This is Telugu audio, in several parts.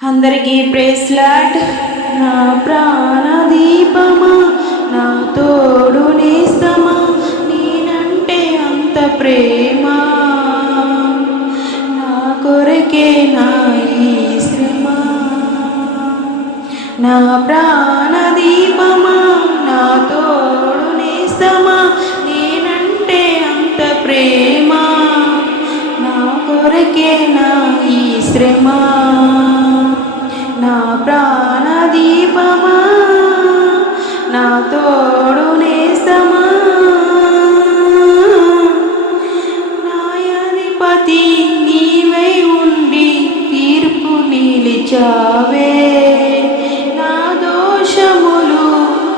అందరికీ ప్రేస్లాట్ నా ప్రాణ దీపమా నా తోడు నేస్తమా నేనంటే అంత ప్రేమ. నా కొరకే నా ఈ శ్రమ నా ప్రాణ దీపమా నా తోడు నేస్తమా నేనంటే అంత ప్రేమ. నా కొరకే నా ఈ శ్రమ నా నా తోడు నేస్తమా న్యాయాధిపతి నీవై ఉండి తీర్పు నిలిచావే. నా దోషములు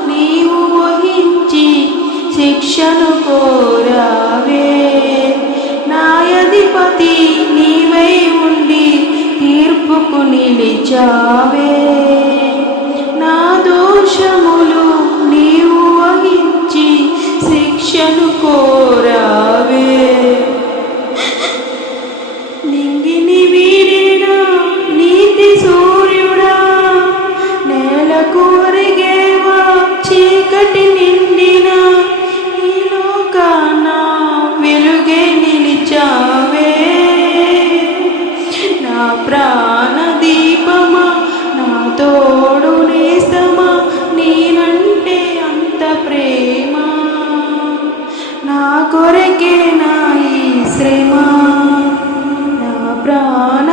నీవు వహించి శిక్షను కోరా నిలిచావే నా దోషములు నీవు వహించి శిక్షను కోరావే. నింగిని వీరినా నీతి సూర్యుడా నేల కోరిగేవా చీకటి నిండిన ఈ లోకాన వెలుగే నిలిచావే. నా ప్రాణ తోడు నేస్తమా? నేనంటే అంత ప్రేమ? నా కొరకే నా ఈ శ్రమ నా ప్రాణ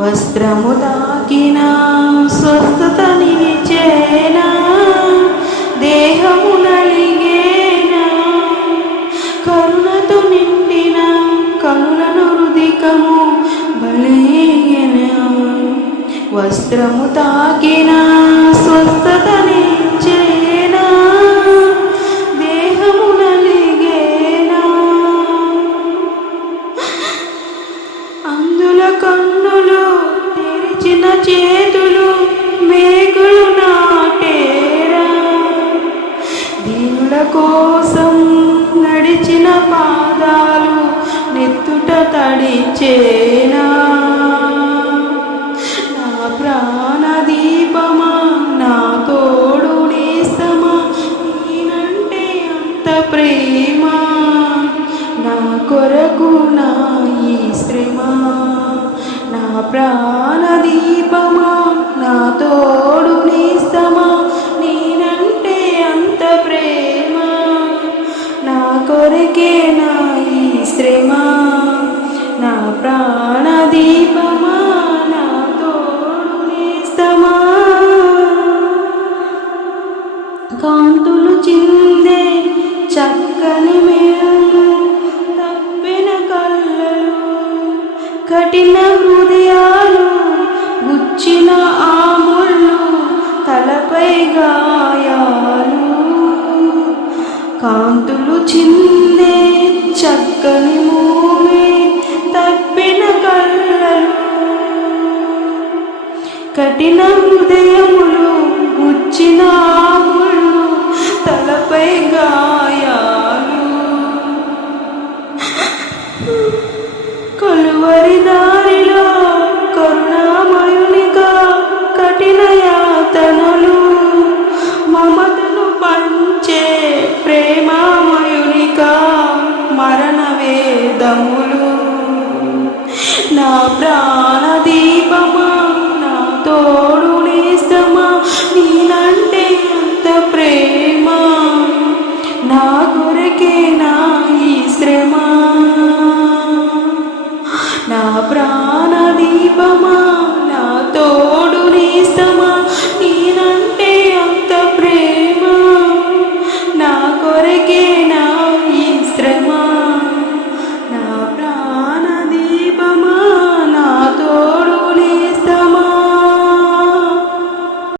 వస్త్రము తాకిన స్వస్థత నిలిచేనా దేహము నలిగేనా కరుణతో నిండిన కనులను హృదికము బలేయనా వస్త్రము తాకిన స్వస్థత నిలిచేనా కోసం నడిచిన పాదాలు నెత్తుట తడిచేనా? నా ప్రాణ దీపమా? నా తోడు నేస్తమా? నేనంటే అంత ప్రేమ? నా కొరకు నా ఈ శ్రమ. నా ప్రాణ కఠిన హృదయాలు గుచ్చిన ఆముళ్ళు తలపై గాయాలు. కాంతులు చిందే చక్కని మూవే తప్పిన కళ్ళలు. కఠిన హృదయములు గుచ్చిన ఆముళ్ళు తలపై గాయాలు. నా ప్రాణ దీపమా నా తోడు నేస్తమా నేనంటే అంత ప్రేమ? నా కొరకే నా ఈ శ్రమ నా ప్రాణ